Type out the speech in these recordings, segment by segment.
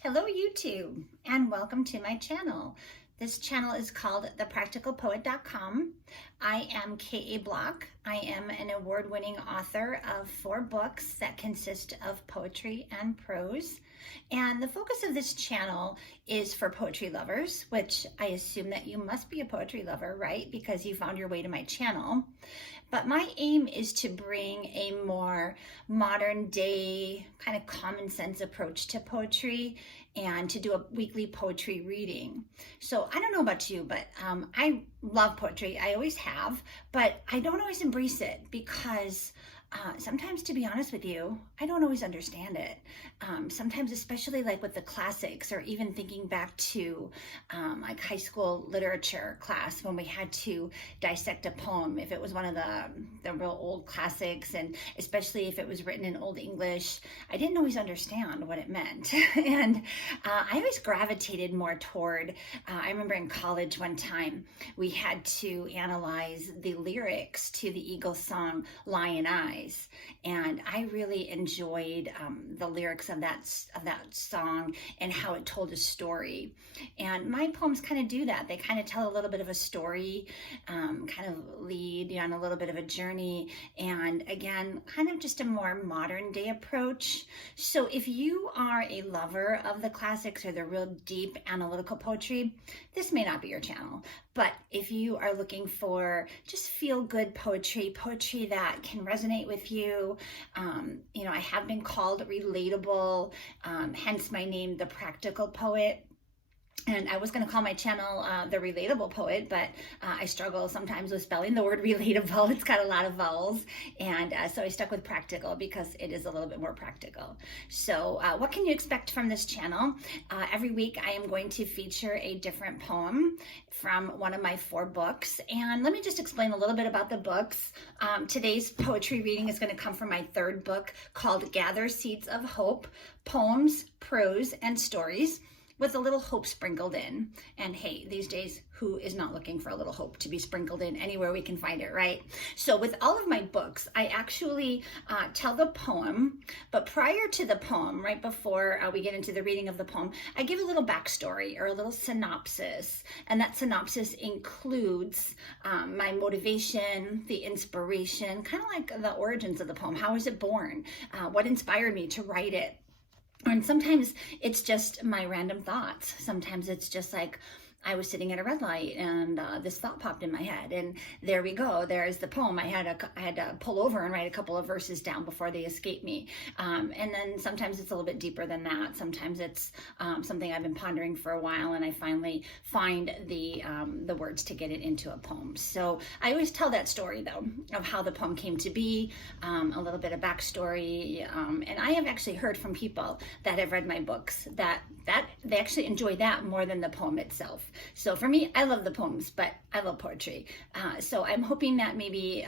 Hello YouTube, and welcome to my channel. This channel is called thepracticalpoet.com. I am K.A Bloch. I am an award-winning author of 4 books that consist of poetry and prose. And the focus of this channel is for poetry lovers, which I assume that you must be a poetry lover, right? Because you found your way to my channel. But my aim is to bring a more modern day, kind of common sense approach to poetry and to do a weekly poetry reading. So I don't know about you, but I love poetry. I always have, but I don't always embrace it because sometimes, to be honest with you, I don't always understand it. Sometimes, especially like with the classics, or even thinking back to like high school literature class when we had to dissect a poem, if it was one of the real old classics, and especially if it was written in Old English, I didn't always understand what it meant. And I always gravitated more toward, I remember in college one time, we had to analyze the lyrics to the Eagles song, Lion Eyes. And I really enjoyed the lyrics of that song and how it told a story. And my poems kind of do that. They kind of tell a little bit of a story, kind of lead you on a little bit of a journey. And again, kind of just a more modern day approach. So if you are a lover of the classics or the real deep analytical poetry, this may not be your channel. But if you are looking for just feel-good poetry that can resonate with you, I have been called relatable, hence my name, The Practical Poet. And I was going to call my channel The Relatable Poet, but I struggle sometimes with spelling the word relatable. It's got a lot of vowels. And so I stuck with practical because it is a little bit more practical. So what can you expect from this channel? Every week I am going to feature a different poem from one of my 4 books. And let me just explain a little bit about the books. Today's poetry reading is going to come from my 3rd book called Gather Seeds of Hope, Poems, Prose, and Stories, with a little hope sprinkled in. And hey, these days, who is not looking for a little hope to be sprinkled in anywhere we can find it, right? So with all of my books, I actually tell the poem, but prior to the poem, right before we get into the reading of the poem, I give a little backstory or a little synopsis. And that synopsis includes my motivation, the inspiration, kind of like the origins of the poem. How was it born? What inspired me to write it? And sometimes it's just my random thoughts. Sometimes it's just like I was sitting at a red light and this thought popped in my head, and there we go. There's the poem. I had to pull over and write a couple of verses down before they escape me. And then sometimes it's a little bit deeper than that. Sometimes it's something I've been pondering for a while, and I finally find the words to get it into a poem. So I always tell that story though of how the poem came to be, a little bit of backstory, and I have actually heard from people that have read my books that they actually enjoy that more than the poem itself. So for me, I love the poems, but I love poetry. So I'm hoping that maybe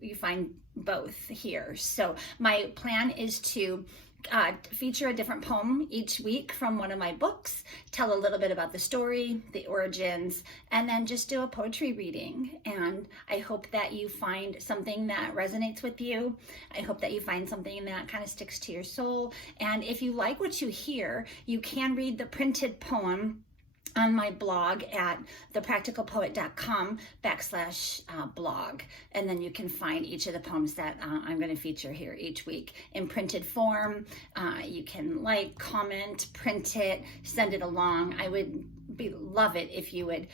you find both here. So my plan is to feature a different poem each week from one of my books, tell a little bit about the story, the origins, and then just do a poetry reading. And I hope that you find something that resonates with you. I hope that you find something that kind of sticks to your soul. And if you like what you hear, you can read the printed poem on my blog at thepracticalpoet.com/blog. And then you can find each of the poems that I'm going to feature here each week in printed form. You can like, comment, print it, send it along. I would love it if you would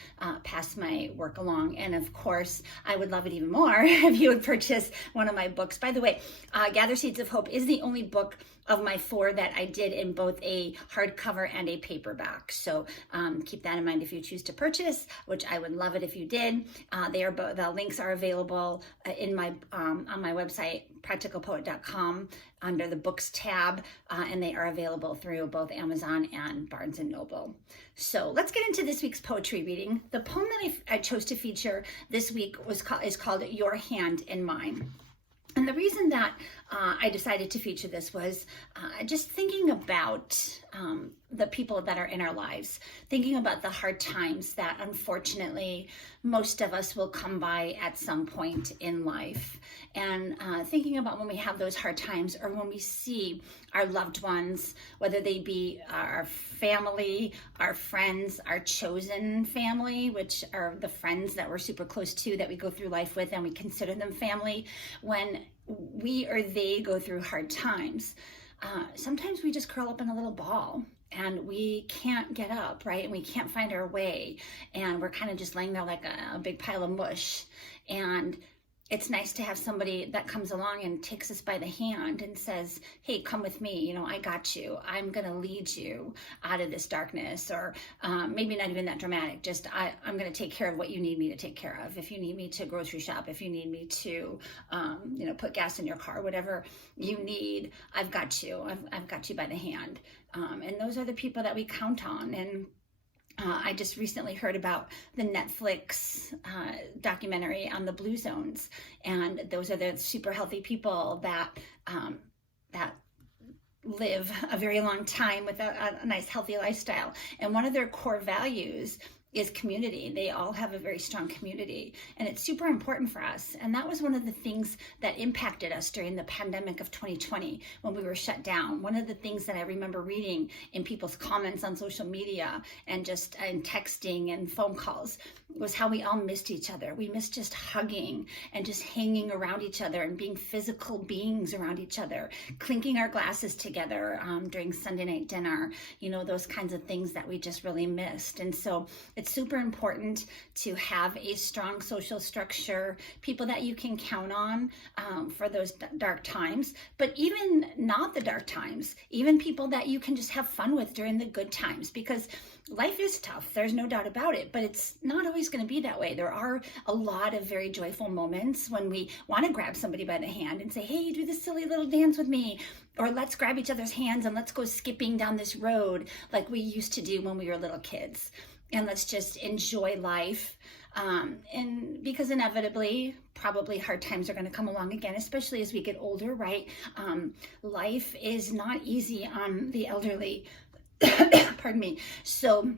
pass my work along. And of course, I would love it even more if you would purchase one of my books. By the way, Gather Seeds of Hope is the only book of my 4 that I did in both a hardcover and a paperback. So keep that in mind if you choose to purchase, which I would love it if you did. The links are available in my on my website, practicalpoet.com, under the books tab, and they are available through both Amazon and Barnes & Noble. So let's get into this week's poetry reading. The poem that I chose to feature this week is called Your Hand in Mine. And the reason that I decided to feature this was just thinking about the people that are in our lives, thinking about the hard times that unfortunately most of us will come by at some point in life, and thinking about when we have those hard times, or when we see our loved ones, whether they be our family, our friends, our chosen family, which are the friends that we're super close to, that we go through life with and we consider them family, when we or they go through hard times, sometimes we just curl up in a little ball and we can't get up, right? And we can't find our way. And we're kind of just laying there like a big pile of mush. And it's nice to have somebody that comes along and takes us by the hand and says, hey, come with me. You know, I got you. I'm going to lead you out of this darkness. Or maybe not even that dramatic. Just I'm going to take care of what you need me to take care of. If you need me to grocery shop, if you need me to, put gas in your car, whatever you need, I've got you. I've got you by the hand. And those are the people that we count on. And I just recently heard about the Netflix documentary on the Blue Zones, and those are the super healthy people that live a very long time with a nice healthy lifestyle. And one of their core values is community. They all have a very strong community, and it's super important for us. And that was one of the things that impacted us during the pandemic of 2020 when we were shut down. One of the things that I remember reading in people's comments on social media and just in texting and phone calls was how we all missed each other. We missed just hugging and just hanging around each other and being physical beings around each other, clinking our glasses together during Sunday night dinner, those kinds of things that we just really missed. And so it's super important to have a strong social structure, people that you can count on for those dark times, but even not the dark times, even people that you can just have fun with during the good times, because life is tough. There's no doubt about it, but it's not always going to be that way. There are a lot of very joyful moments when we want to grab somebody by the hand and say, hey, do this silly little dance with me, or let's grab each other's hands and let's go skipping down this road like we used to do when we were little kids. And let's just enjoy life. And because inevitably, probably hard times are going to come along again, especially as we get older, right? Life is not easy on the elderly. Pardon me. So,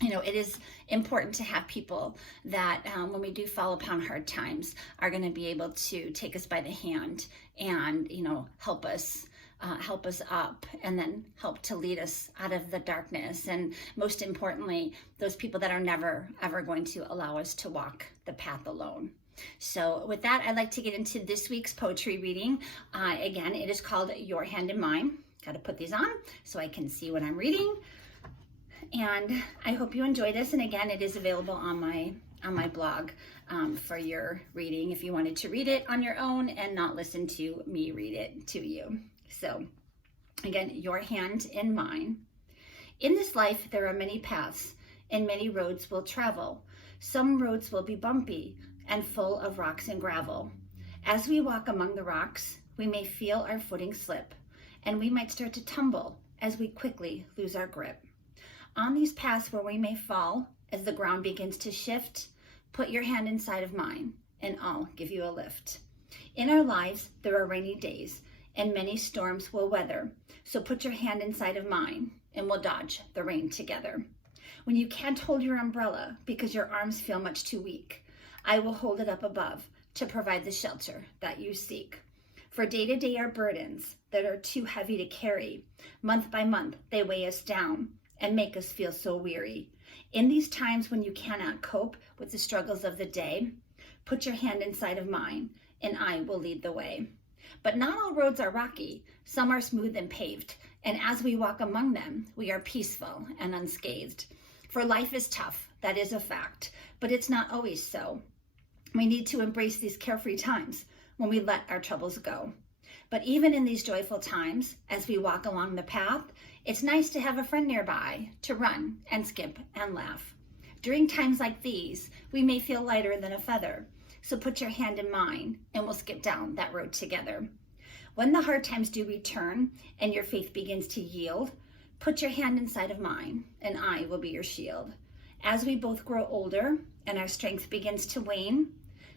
it is important to have people that when we do fall upon hard times are going to be able to take us by the hand and, help us up, and then help to lead us out of the darkness. And most importantly, those people that are never, ever going to allow us to walk the path alone. So with that, I'd like to get into this week's poetry reading. Again, it is called Your Hand in Mine. Got to put these on so I can see what I'm reading. And I hope you enjoy this. And again, it is available on my blog for your reading if you wanted to read it on your own and not listen to me read it to you. So again, your hand in mine. In this life, there are many paths and many roads we'll travel. Some roads will be bumpy and full of rocks and gravel. As we walk among the rocks, we may feel our footing slip, and we might start to tumble as we quickly lose our grip. On these paths where we may fall, as the ground begins to shift, put your hand inside of mine, and I'll give you a lift. In our lives, there are rainy days, and many storms we'll weather, so put your hand inside of mine, and we'll dodge the rain together. When you can't hold your umbrella because your arms feel much too weak, I will hold it up above to provide the shelter that you seek. For day to day are burdens that are too heavy to carry. Month by month, they weigh us down and make us feel so weary. In these times when you cannot cope with the struggles of the day, put your hand inside of mine, and I will lead the way. But not all roads are rocky. Some are smooth and paved, and as we walk among them, we are peaceful and unscathed. For life is tough, that is a fact, but it's not always so. We need to embrace these carefree times when we let our troubles go. But even in these joyful times, as we walk along the path, it's nice to have a friend nearby to run and skip and laugh. During times like these, we may feel lighter than a feather, so put your hand in mine and we'll skip down that road together. When the hard times do return and your faith begins to yield, put your hand inside of mine and I will be your shield. As we both grow older and our strength begins to wane,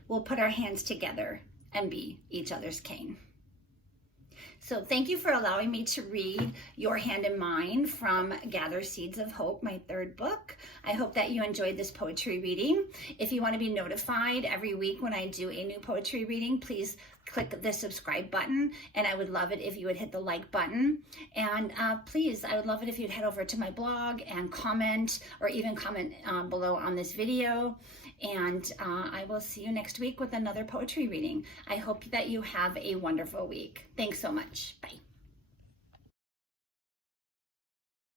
we'll put our hands together and be each other's cane. So thank you for allowing me to read Your Hand in Mine from Gather Seeds of Hope, my third book. I hope that you enjoyed this poetry reading. If you want to be notified every week when I do a new poetry reading, please click the subscribe button, and I would love it if you would hit the like button. And please, I would love it if you'd head over to my blog and comment, or even comment below on this video. And I will see you next week with another poetry reading. I hope that you have a wonderful week. Thanks so much. Bye.